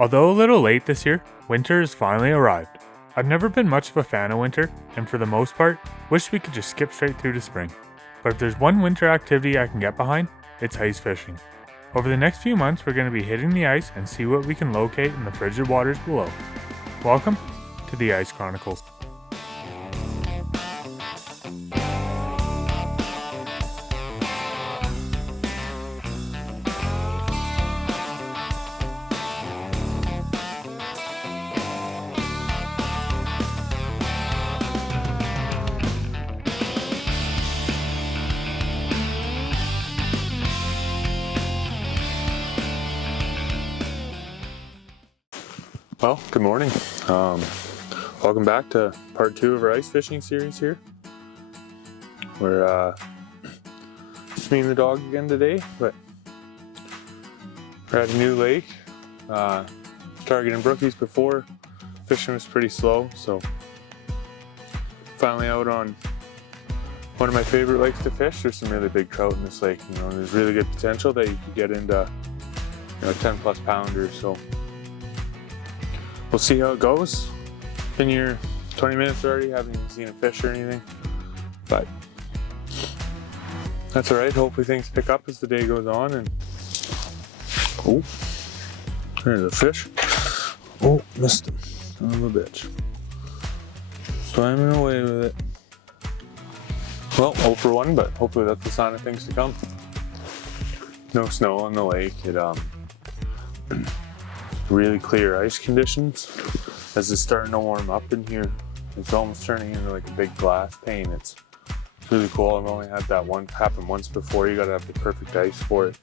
Although a little late this year, winter has finally arrived. I've never been much of a fan of winter, and for the most part, wish we could just skip straight through to spring. But if there's one winter activity I can get behind, it's ice fishing. Over the next few months, we're going to be hitting the ice and see what we can locate in the frigid waters below. Welcome to the Ice Chronicles. Well, good morning. Welcome back to part 2 of our ice fishing series here. We're just me and the dog again today, but we're at a new lake. Targeting brookies before. Fishing was pretty slow, so finally out on one of my favorite lakes to fish. There's some really big trout in this lake. There's really good potential that you could get into 10 plus pounders. So we'll see how it goes. Been here 20 minutes already, haven't even seen a fish or anything, but that's alright. Hopefully things pick up as the day goes on. And oh, there's a fish. Oh, missed him. Son of a bitch. Swimming away with it. Well, 0 for 1, but hopefully that's the sign of things to come. No snow on the lake. It really clear ice conditions. As it's starting to warm up in here, it's almost turning into like a big glass pane. It's really cool. I've only had that one happen once before. You gotta have the perfect ice for it.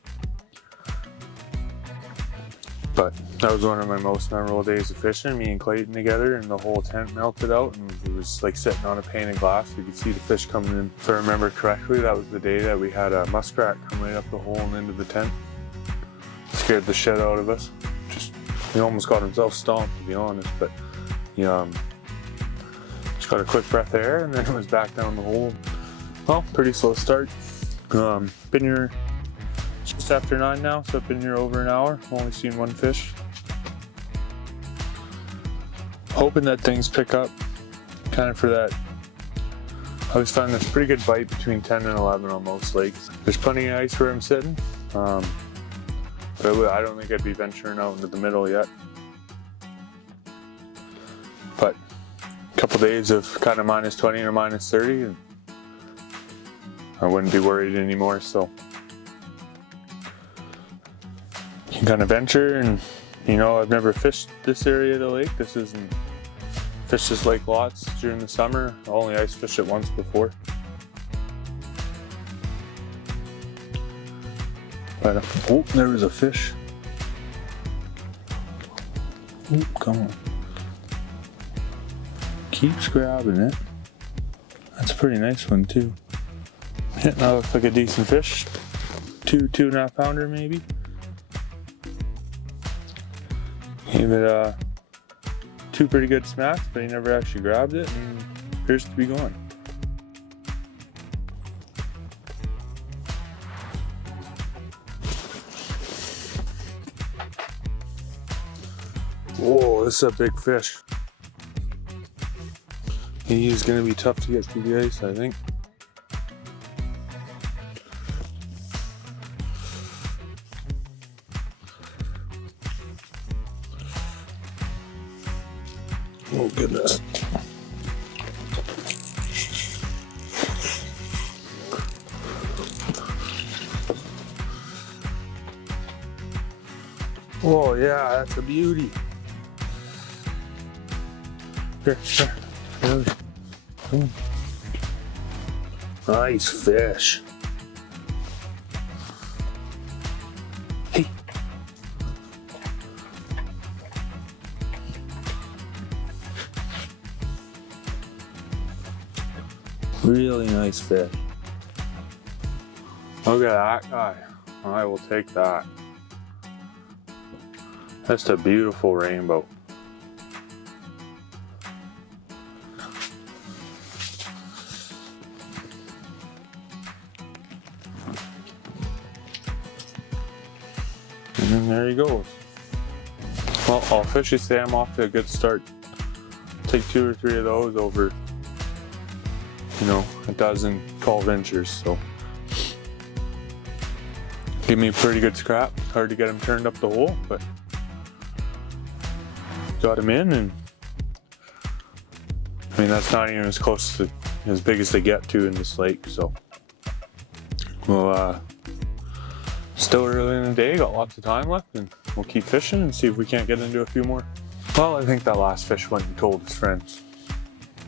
But that was one of my most memorable days of fishing. Me and Clayton together, and the whole tent melted out, and it was like sitting on a pane of glass. You could see the fish coming in. If I remember correctly, that was the day that we had a muskrat come right up the hole and into the tent. Scared the shit out of us. He almost got himself stomped, to be honest, but he just got a quick breath of air and then it was back down the hole. Well, pretty slow start. Been here just after 9 now, so I've been here over an hour. Only seen one fish. Hoping that things pick up kind of for that. I always find there's a pretty good bite between 10 and 11 on most lakes. There's plenty of ice where I'm sitting. But I don't think I'd be venturing out into the middle yet. But a couple days of kind of minus 20 or minus 30 and I wouldn't be worried anymore. So you can kind of venture, and I've never fished this area of the lake. This isn't fished this lake lots during the summer. I only ice fished it once before. But, oh, there was a fish. Oh, come on. Keeps grabbing it. That's a pretty nice one too. Yeah, that looks like a decent fish. 2.5 pounder maybe. Gave it 2 pretty good smacks, but he never actually grabbed it and appears to be gone. Whoa, this is a big fish. He is going to be tough to get through the ice, I think. Oh goodness. Oh yeah, that's a beauty. Here. Nice fish. Hey. Really nice fish. Look at that guy. I will take that. That's a beautiful rainbow. And there he goes. Well, I'll officially say I'm off to a good start. Take 2 or 3 of those over, a dozen 12 inchers. So give me a pretty good scrap. Hard to get them turned up the hole, but got them in, and I mean that's not even as close to as big as they get to in this lake. So we'll still early in the day, got lots of time left, and we'll keep fishing and see if we can't get into a few more. Well, I think that last fish went and told his friends,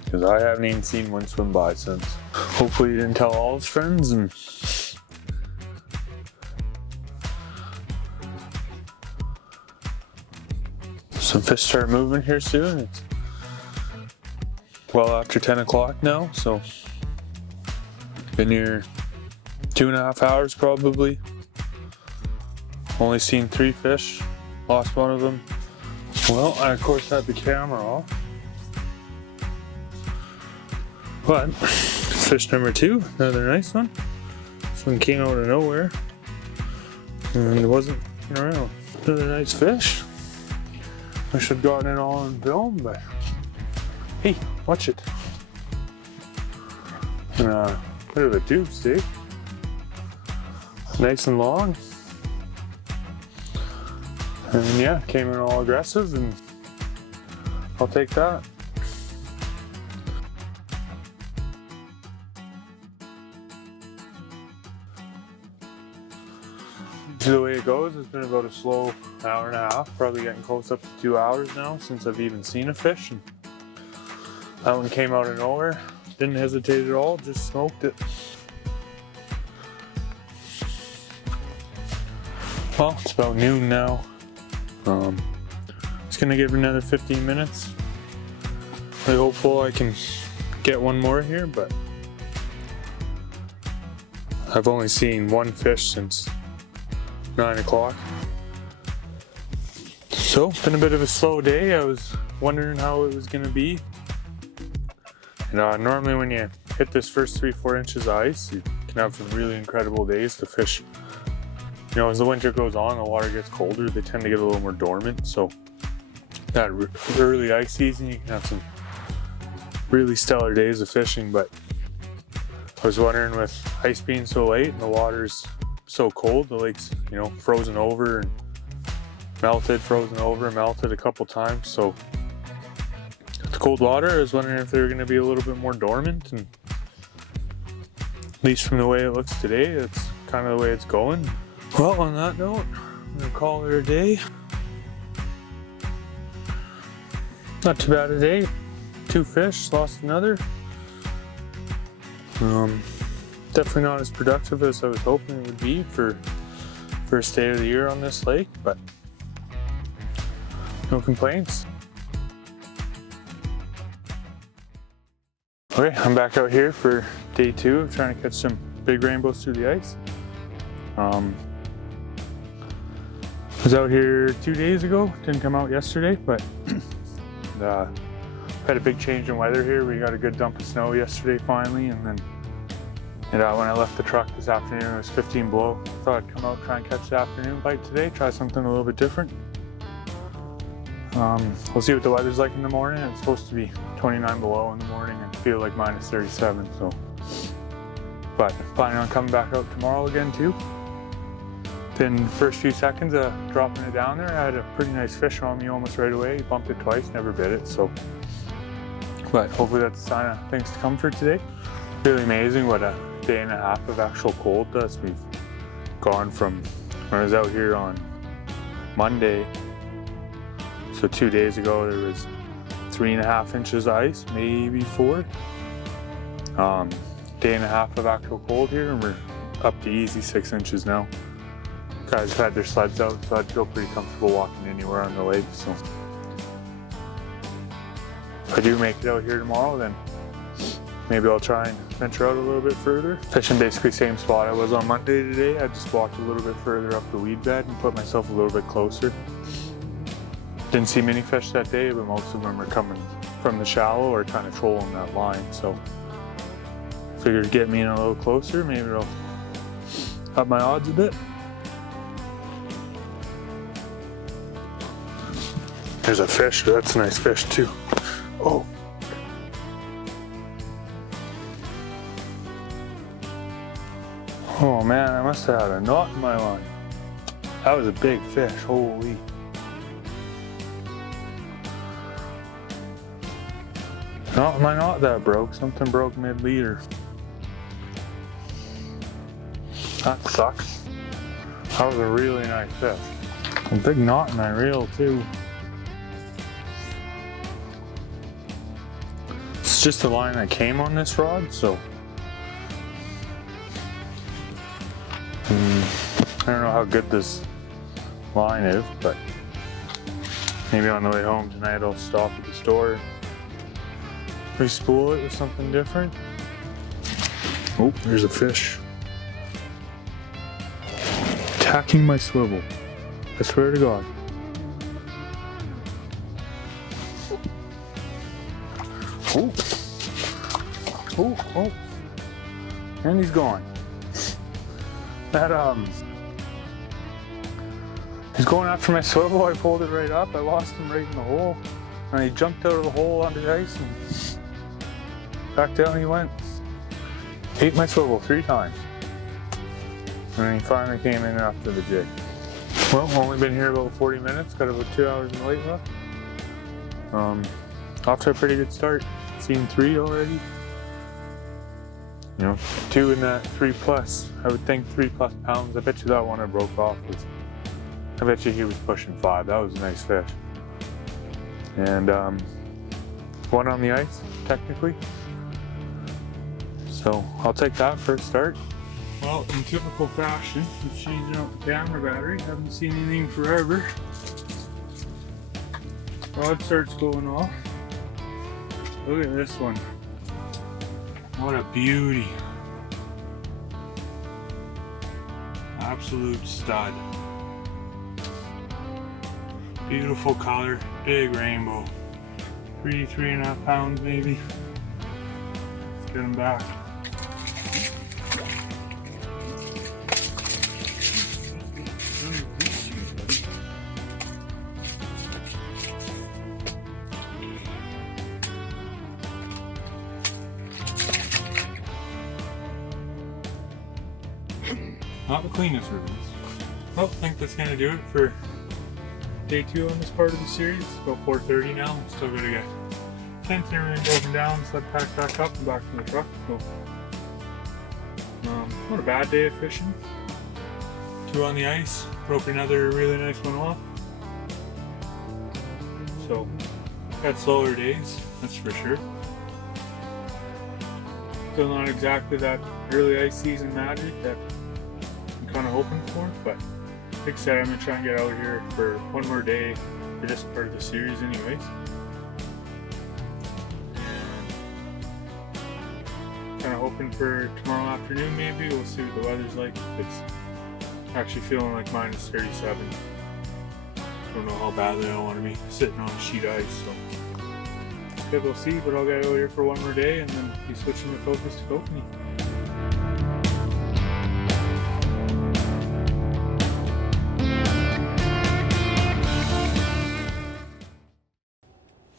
because I haven't even seen one swim by since. Hopefully he didn't tell all his friends, and some fish start moving here soon. It's well after 10 o'clock now, so been here 2.5 hours probably. Only seen 3 fish, lost one of them. Well, I of course had the camera off. But fish number 2, another nice one. This one came out of nowhere and it wasn't around. Another nice fish. I should have gotten it all on film, but hey, watch it. And bit of a tube steak. Nice and long. And yeah, came in all aggressive, and I'll take that. The way it goes, it's been about a slow hour and a half, probably getting close up to 2 hours now since I've even seen a fish. And that one came out of nowhere, didn't hesitate at all, just smoked it. Well, it's about noon now. Just gonna give it another 15 minutes. Really hopeful I can get one more here, but I've only seen one fish since 9 o'clock. So, it's been a bit of a slow day. I was wondering how it was gonna be. And normally when you hit this first 3-4 inches of ice, you can have some really incredible days to fish. As the winter goes on, the water gets colder, they tend to get a little more dormant. So that early ice season, you can have some really stellar days of fishing. But I was wondering, with ice being so late and the water's so cold, the lake's, frozen over and melted, frozen over, melted a couple times. So with the cold water, I was wondering if they were going to be a little bit more dormant. And at least from the way it looks today, that's kind of the way it's going. Well, on that note, I'm gonna call it a day. Not too bad a day. 2 fish, lost another. Definitely not as productive as I was hoping it would be for first day of the year on this lake, but no complaints. Okay, I'm back out here for day 2 of trying to catch some big rainbows through the ice. I was out here 2 days ago, didn't come out yesterday, but had a big change in weather here. We got a good dump of snow yesterday finally, and then when I left the truck this afternoon, it was 15 below. Thought I'd come out, try and catch the afternoon bite today, try something a little bit different. We'll see what the weather's like in the morning. It's supposed to be 29 below in the morning and feel like minus 37, so. But planning on coming back out tomorrow again too. Then the first few seconds of dropping it down there, I had a pretty nice fish on me almost right away. He bumped it twice, never bit it, so. But hopefully that's a sign of things to come for today. Really amazing what a day and a half of actual cold does. We've gone from, when I was out here on Monday, so 2 days ago, there was 3.5 inches of ice, maybe 4. Day and a half of actual cold here, and we're up to easy 6 inches now. Guys have had their sleds out, so I'd feel pretty comfortable walking anywhere on the lake. So if I do make it out here tomorrow, then maybe I'll try and venture out a little bit further. Fishing basically same spot I was on Monday today. I just walked a little bit further up the weed bed and put myself a little bit closer. Didn't see many fish that day, but most of them are coming from the shallow or kind of trolling that line. So figured get me in a little closer, maybe it'll up my odds a bit. There's a fish. That's a nice fish too. Oh. Oh man, I must have had a knot in my line. That was a big fish, holy. Not my knot that broke. Something broke mid-leader. That sucks. That was a really nice fish. A big knot in my reel too. It's just the line that came on this rod, so I don't know how good this line is, but maybe on the way home tonight I'll stop at the store and re-spool it with something different. Oh, there's a fish. Attacking my swivel. I swear to God. Oh. Oh, oh. And he's gone. That, he's going after my swivel. I pulled it right up. I lost him right in the hole. And he jumped out of the hole onto the ice and back down he went. Ate my swivel 3 times. And then he finally came in after the jig. Well, only been here about 40 minutes. Got about 2 hours in the lake left. Off to a pretty good start. Seen 3 already. You know, 2 in that 3+. I would think 3+ pounds. I bet you that one I broke off was, I bet you he was pushing 5. That was a nice fish. And 1 on the ice, technically. So I'll take that for a start. Well, in typical fashion, just changing out the camera battery. Haven't seen anything forever. Rod starts going off. Look at this one. What a beauty. Absolute stud. Beautiful color, big rainbow. 3.5 pounds maybe. Let's get him back. Not the cleanest release. Well, I think that's gonna do it for day 2 on this part of the series. It's about 4:30 now. I'm still gonna get tent and everything broken down, sled packed back up and back to the truck. So, not a bad day of fishing. 2 on the ice. Broke another really nice one off. So, had slower days, that's for sure. Still not exactly that early ice season magic that I'm kind of hoping for, but like I said, I'm going to try and get out here for 1 more day for this part of the series anyways. And kind of hoping for tomorrow afternoon maybe. We'll see what the weather's like. It's actually feeling like -37. Don't know how badly I want to be sitting on a sheet of ice, so yeah, we'll see, but I'll get out here for 1 more day and then be switching the focus to Kokanee.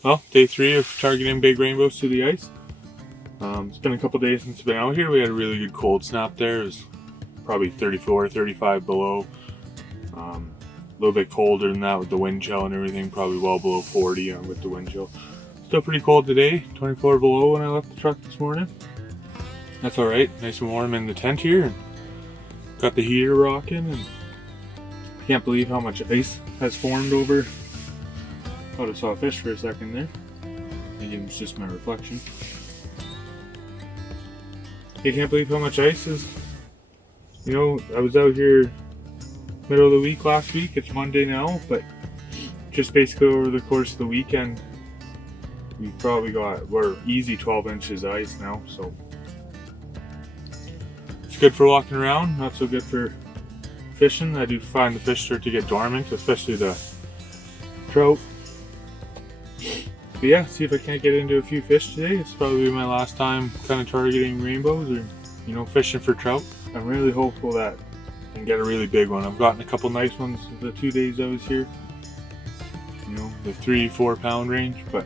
Well, day 3 of targeting big rainbows to the ice. It's been a couple days since I've been out here. We had a really good cold snap there. It was probably 34, 35 below. A little bit colder than that with the wind chill and everything, probably well below 40 with the wind chill. Still pretty cold today, 24 below when I left the truck this morning. That's alright, nice and warm in the tent here. And got the heater rocking, and I can't believe how much ice has formed over. Thought I saw a fish for a second there. Maybe it was just my reflection. I can't believe how much ice is. You know, I was out here middle of the week last week. It's Monday now, but just basically over the course of the weekend, we probably we're easy 12 inches of ice now, so it's good for walking around, not so good for fishing. I do find the fish start to get dormant, especially the trout. But yeah, see if I can't get into a few fish today. It's probably my last time kind of targeting rainbows or, you know, fishing for trout. I'm really hopeful that I can get a really big one. I've gotten a couple nice ones the 2 days I was here. you know, the 3-4 pound range, but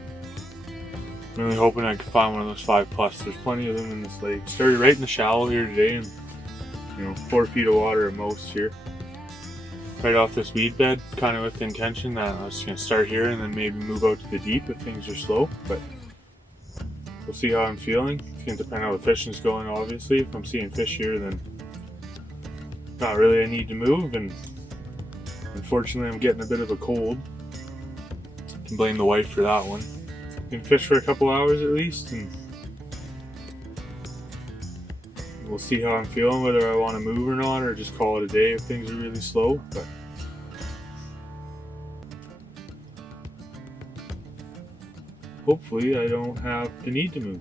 I'm really hoping I can find one of those 5+. There's plenty of them in this lake. Started right in the shallow here today, and you know, 4 feet of water at most here. Right off this weed bed, kind of with the intention that I was going to start here and then maybe move out to the deep if things are slow, but we'll see how I'm feeling. It's going to depend on how the fishing's going, obviously. If I'm seeing fish here, then not really a need to move, and unfortunately I'm getting a bit of a cold. I can blame the wife for that one. Can fish for a couple hours at least, and we'll see how I'm feeling, whether I want to move or not, or just call it a day if things are really slow. But hopefully I don't have the need to move.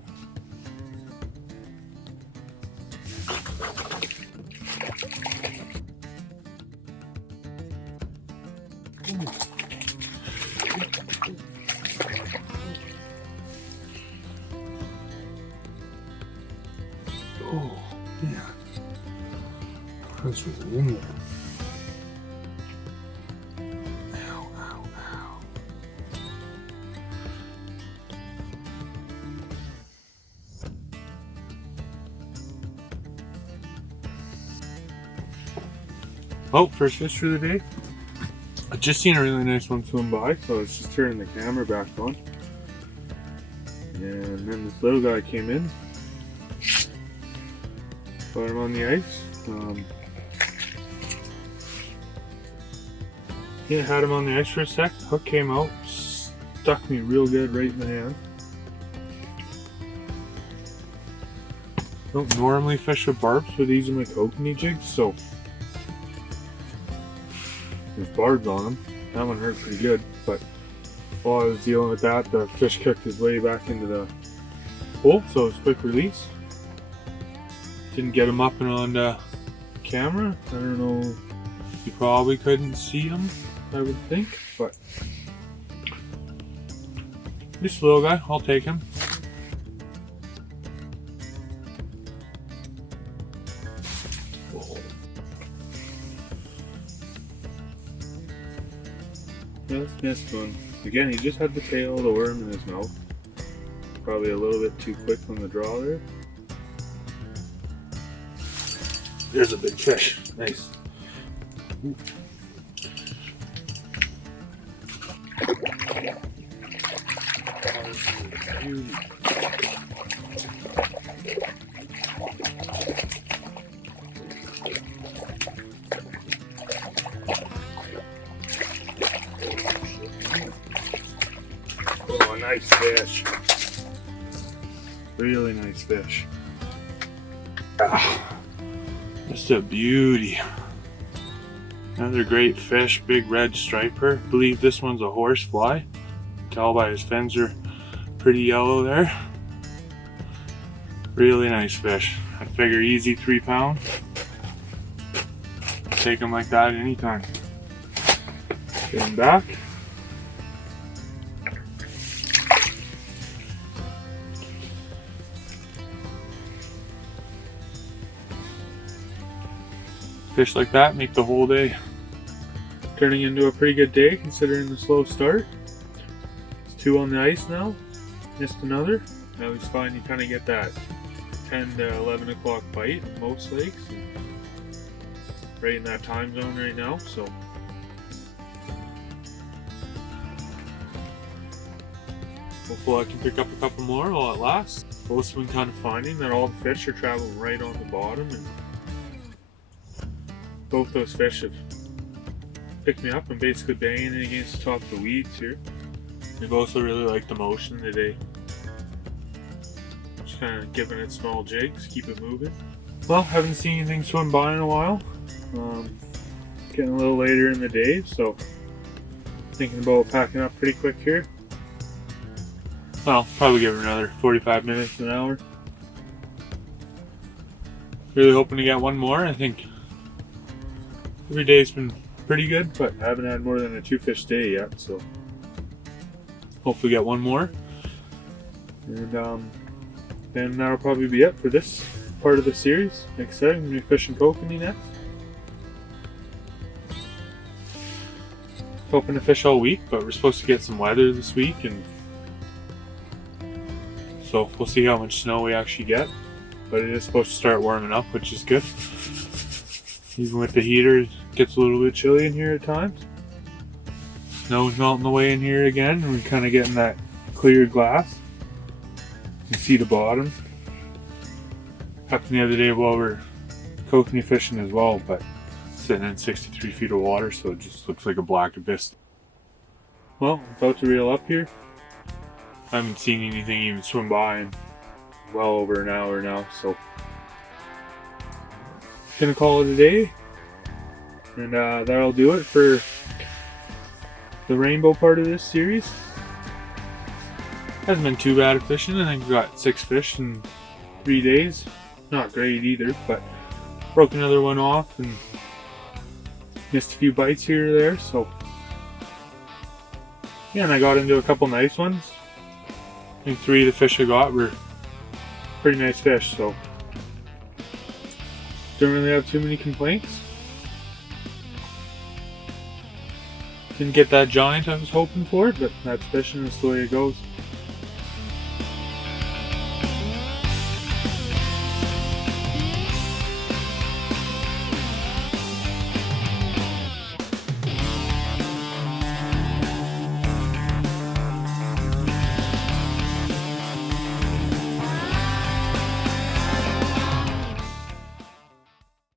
Oh, yeah. That's really in there. Ow, ow, ow. Well, first fish for the day. I just seen a really nice one swim by, so I was just turning the camera back on. And then this little guy came in. Put him on the ice. Yeah, had him on the ice for a sec. Hook came out, stuck me real good right in the hand. Don't normally fish with barbs, but these are my kokanee jigs, so there's barbs on them. That one hurt pretty good, but while I was dealing with that, the fish kicked his way back into the hole, so it was quick release. Didn't get him up and on the camera. I don't know, you probably couldn't see him, I would think, but this little guy, I'll take him. Just missed one. Again, he just had the tail of the worm in his mouth. Probably a little bit too quick on the draw there. There's a big fish. Nice. Ooh. Oh, nice fish. Really nice fish. Just a beauty. Another great fish, big red striper. I believe this one's a horse fly. Tell by his fins are pretty yellow there. Really nice fish. I figure easy 3 pound. Take him like that anytime. Get him back. Fish like that make the whole day. Turning into a pretty good day considering the slow start. It's 2 on the ice now. Missed another. I always find you kind of get that 10 to 11 o'clock bite in most lakes. Right in that time zone right now, so. Hopefully I can pick up a couple more while it lasts. I've also been kind of finding that all the fish are traveling right on the bottom, and both those fish have picked me up and basically banging it against the top of the weeds here. They've also really liked the motion today. Just kind of giving it small jigs, keep it moving. Well, haven't seen anything swim by in a while. Getting a little later in the day, so thinking about packing up pretty quick here. Well, probably give it another 45 minutes, an hour. Really hoping to get one more. I think every day's been pretty good, but I haven't had more than a 2-fish day yet, so hopefully get one more. And then that'll probably be it for this part of the series. Like I said, I'm going to be fishing kokanee next. hoping to fish all week, but we're supposed to get some weather this week, and so we'll see how much snow we actually get. But it is supposed to start warming up, which is good. Even with the heater, it gets a little bit chilly in here at times. Snow's melting away in here again, and we're kind of getting that clear glass. You can see the bottom. Happened the other day while we're kokanee fishing as well, but sitting in 63 feet of water, so it just looks like a black abyss. Well, I'm about to reel up here. I haven't seen anything even swim by in well over an hour now, so gonna call it a day, and that'll do it for the rainbow part of this series. Hasn't been too bad at fishing. I think we got 6 fish in 3 days. Not great either, but broke another one off and missed a few bites here or there, so yeah, and I got into a couple nice ones. I think 3 of the fish I got were pretty nice fish, so don't really have too many complaints. Didn't get that giant I was hoping for, but that's fishing, that's the way it goes.